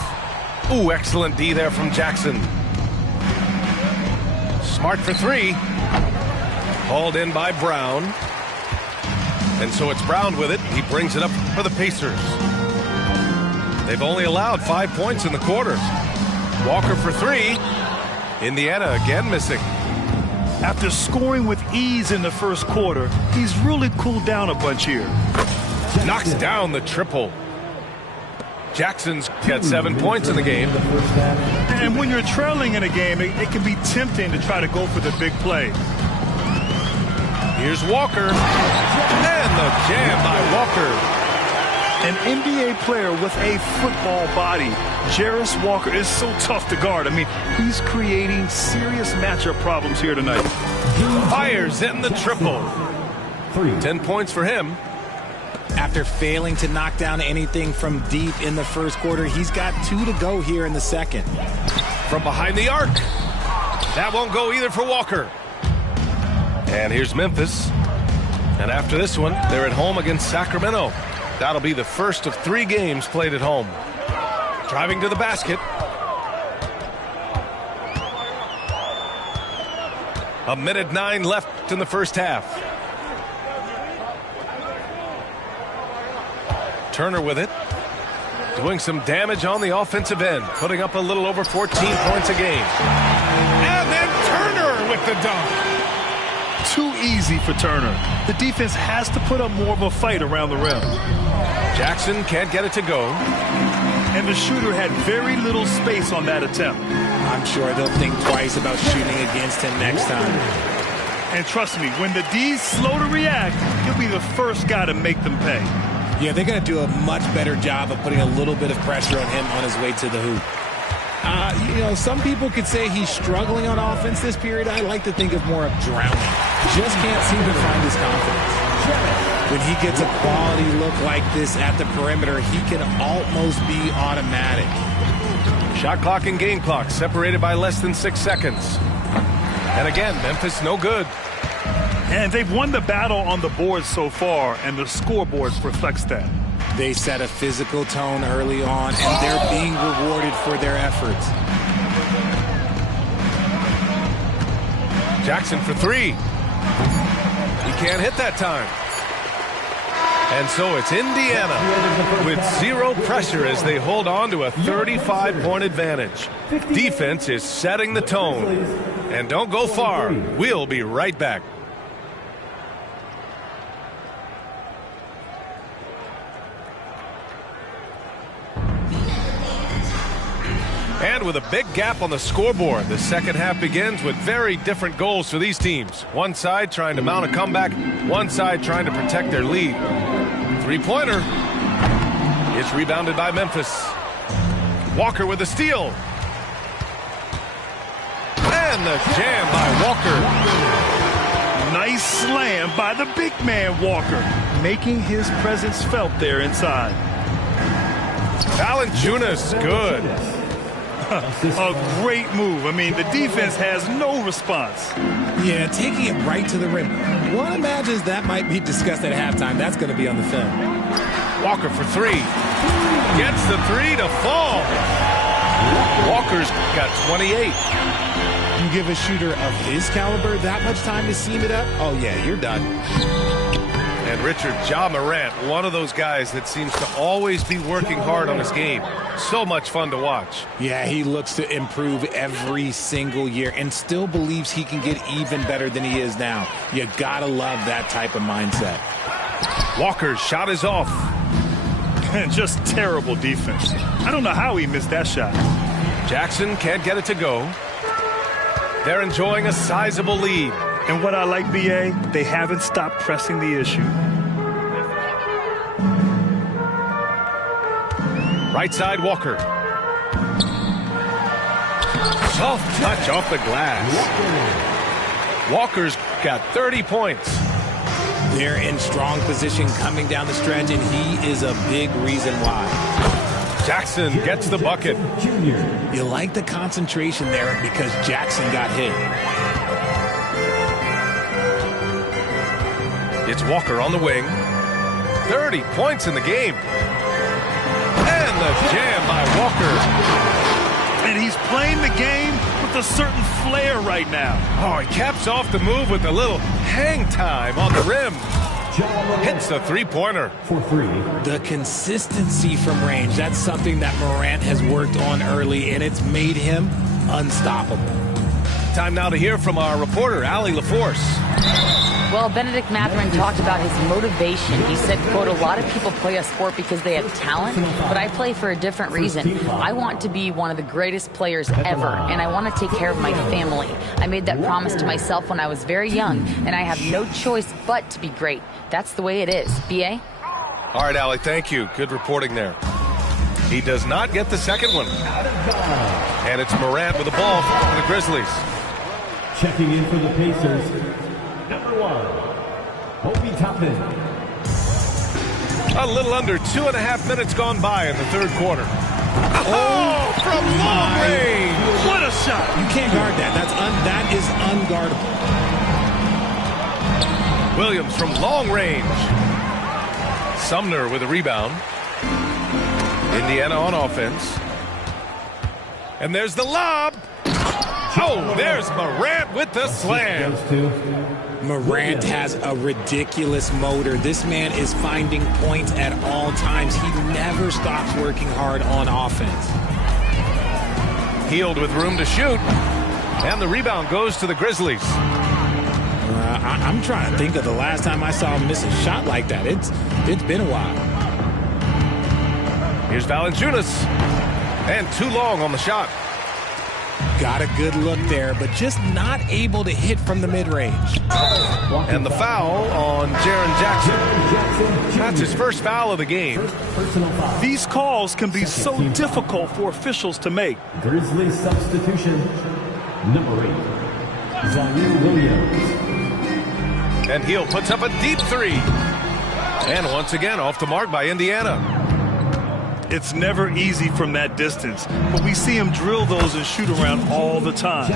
Ooh, excellent D there from Jackson. Smart for 3. Hauled in by Brown. And so it's Brown with it. He brings it up for the Pacers. They've only allowed 5 points in the quarter. Walker for 3. Indiana again missing. After scoring with ease in the first quarter, he's really cooled down a bunch here. Knocks down the triple. Jackson's got 7 points in the game. And when you're trailing in a game, it can be tempting to try to go for the big play. Here's Walker. And the jam An NBA player with a football body. Jarris Walker is so tough to guard. I mean, he's creating serious matchup problems here tonight. Fires in the triple. 10 points for him. After failing to knock down anything from deep in the first quarter, he's got 2 to go here in the second. From behind the arc. That won't go either for Walker. And here's Memphis. And after this one, they're at home against Sacramento. That'll be the first of 3 games played at home. Driving to the basket. A minute 9 left in the first half. Turner with it. Doing some damage on the offensive end. Putting up a little over 14 points a game. And then Turner with the dunk. Too easy for Turner. The defense has to put up more of a fight around the rim. Jackson can't get it to go. And the shooter had very little space on that attempt. I'm sure they'll think twice about shooting against him next time. And trust me, when the D's slow to react, he'll be the first guy to make them pay. Yeah, they're going to do a much better job of putting a little bit of pressure on him on his way to the hoop. Some people could say he's struggling on offense this period. I like to think of more of drowning. Just can't seem to find his confidence. When he gets a quality look like this at the perimeter, he can almost be automatic. Shot clock and game clock separated by less than 6 seconds. And again, Memphis no good. And they've won the battle on the board so far, and the scoreboard reflects that. They set a physical tone early on, and they're being rewarded for their efforts. Jackson for 3. He can't hit that time. And so it's Indiana with 0 pressure as they hold on to a 35-point advantage. Defense is setting the tone. And don't go far. We'll be right back. And with a big gap on the scoreboard, the second half begins with very different goals for these teams. One side trying to mount a comeback, one side trying to protect their lead. Three-pointer. It's rebounded by Memphis. Walker with the steal. And the jam by Walker. Nice slam by the big man Walker, making his presence felt there inside. Valanciunas, good. A great move. I mean, the defense has no response. Yeah, taking it right to the rim. One imagines that might be discussed at halftime. That's going to be on the film. Walker for 3. Gets the 3 to fall. Walker's got 28. You give a shooter of his caliber that much time to seam it up? Oh, yeah, you're done. And Richard, Ja Morant, one of those guys that seems to always be working hard on his game. So much fun to watch. Yeah, he looks to improve every single year and still believes he can get even better than he is now. You gotta love that type of mindset. Walker's shot is off. Just terrible defense. I don't know how he missed that shot. Jackson can't get it to go. They're enjoying a sizable lead. And what I like, B.A., they haven't stopped pressing the issue. Right side, Walker. Soft touch off the glass. Walker's got 30 points. They're in strong position coming down the stretch, and he is a big reason why. Jackson gets the bucket. You like the concentration there because Jackson got hit. It's Walker on the wing. 30 points in the game. And the jam by Walker. And he's playing the game with a certain flair right now. Oh, he caps off the move with a little hang time on the rim. Hits the three-pointer. The consistency from range, that's something that Morant has worked on early, and it's made him unstoppable. Time now to hear from our reporter, Allie LaForce. Well, Benedict Mathurin talked about his motivation. He said, quote, a lot of people play a sport because they have talent, but I play for a different reason. I want to be one of the greatest players ever, and I want to take care of my family. I made that promise to myself when I was very young, and I have no choice but to be great. That's the way it is. B.A.? All right, Allie, thank you. Good reporting there. He does not get the second one. And it's Morant with the ball for the Grizzlies. Checking in for the Pacers, number 1, Obi Toppin. A little under 2.5 minutes gone by in the third quarter. Oh, from long range. What a shot. You can't guard that. That is unguardable. Williams from long range. Sumner with a rebound. Indiana on offense. And there's the lob. Oh, there's Morant with the slam. Morant has a ridiculous motor. This man is finding points at all times. He never stops working hard on offense. Hield with room to shoot. And the rebound goes to the Grizzlies. I'm trying to think of the last time I saw him miss a shot like that. It's been a while. Here's Valanciunas. And too long on the shot. Got a good look there, but just not able to hit from the mid-range. And the foul on Jaren Jackson. That's his first foul of the game. These calls can be so difficult for officials to make. Grizzlies substitution, number 8, Zaire Williams. And Hield puts up a deep three. And once again, off the mark by Indiana. It's never easy from that distance, but we see him drill those and shoot around all the time.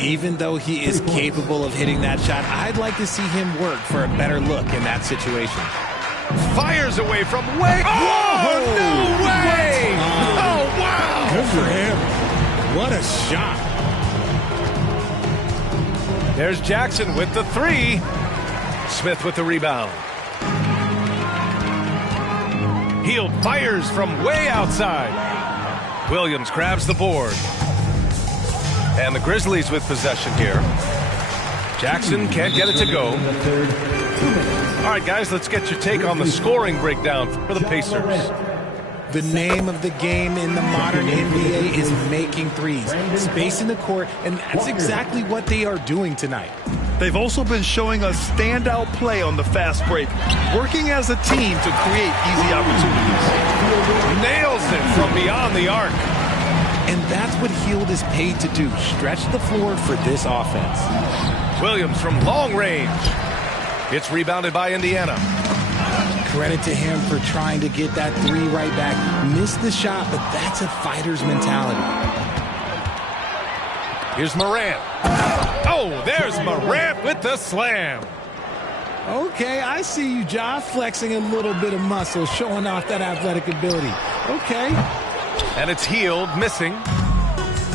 Even though he is capable of hitting that shot, I'd like to see him work for a better look in that situation. Fires away from way. Oh, no way! Oh, wow! Good for him. What a shot. There's Jackson with the three. Smith with the rebound. Hield fires from way outside. Williams grabs the board. And the Grizzlies with possession here. Jackson can't get it to go. All right, guys, let's get your take on the scoring breakdown for the Pacers. The name of the game in the modern NBA is making threes. Spacing the court, and that's exactly what they are doing tonight. They've also been showing us standout play on the fast break, working as a team to create easy opportunities. Nails it from beyond the arc. And that's what Hield is paid to do, stretch the floor for this offense. Williams from long range. It's rebounded by Indiana. Credit to him for trying to get that three right back. Missed the shot, but that's a fighter's mentality. Here's Morant. Oh, there's Morant with the slam. Okay, I see you, Ja, flexing a little bit of muscle, showing off that athletic ability. Okay. And it's Hield missing.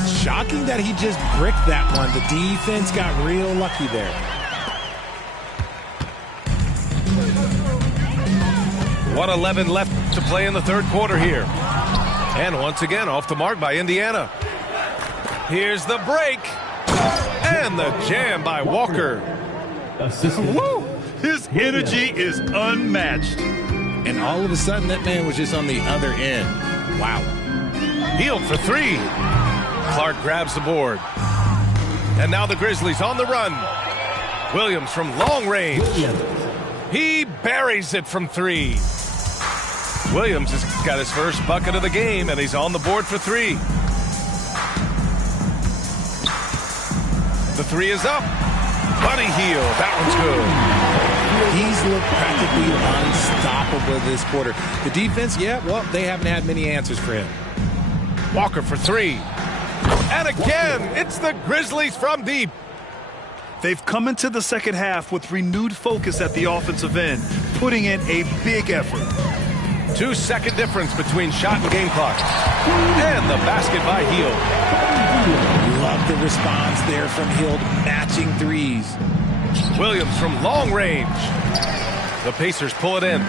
Shocking that he just bricked that one. The defense got real lucky there. .11 left to play in the third quarter here. And once again, off the mark by Indiana. Here's the break. And the jam by Walker. Woo! His energy is unmatched. And all of a sudden, that man was just on the other end. Wow. Hield for three. Clark grabs the board. And now the Grizzlies on the run. Williams from long range. He buries it from three. Williams has got his first bucket of the game, and he's on the board for three. The three is up. Buddy Hield. That one's good. He's looked practically unstoppable this quarter. The defense, yeah, well, they haven't had many answers for him. Walker for three. And again, it's the Grizzlies from deep. They've come into the second half with renewed focus at the offensive end, putting in a big effort. 2-second difference between shot and game clock. And the basket by Hield. Love the response there from Hield, matching threes. Williams from long range. The Pacers pull it in.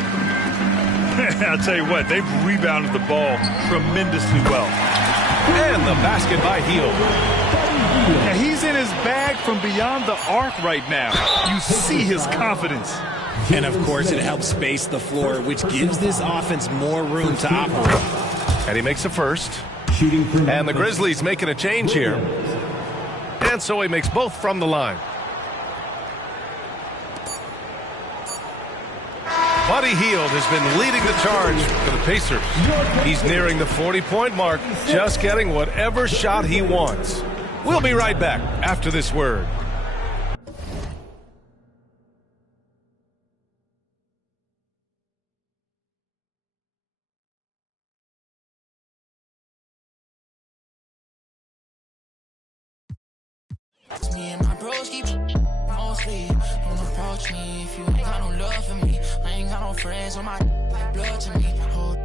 I'll tell you what, they've rebounded the ball tremendously well. And the basket by Hield. Yeah, he's in his bag from beyond the arc right now. You see his confidence. And, of course, it helps space the floor, which gives this offense more room to operate. And he makes a first. And the Grizzlies making a change here. And so he makes both from the line. Buddy Hield has been leading the charge for the Pacers. He's nearing the 40-point mark, just getting whatever shot he wants. We'll be right back after this word. Me and my bros keep mostly don't approach me if you ain't got no love for me. I ain't got no friends on my blood to me. Hold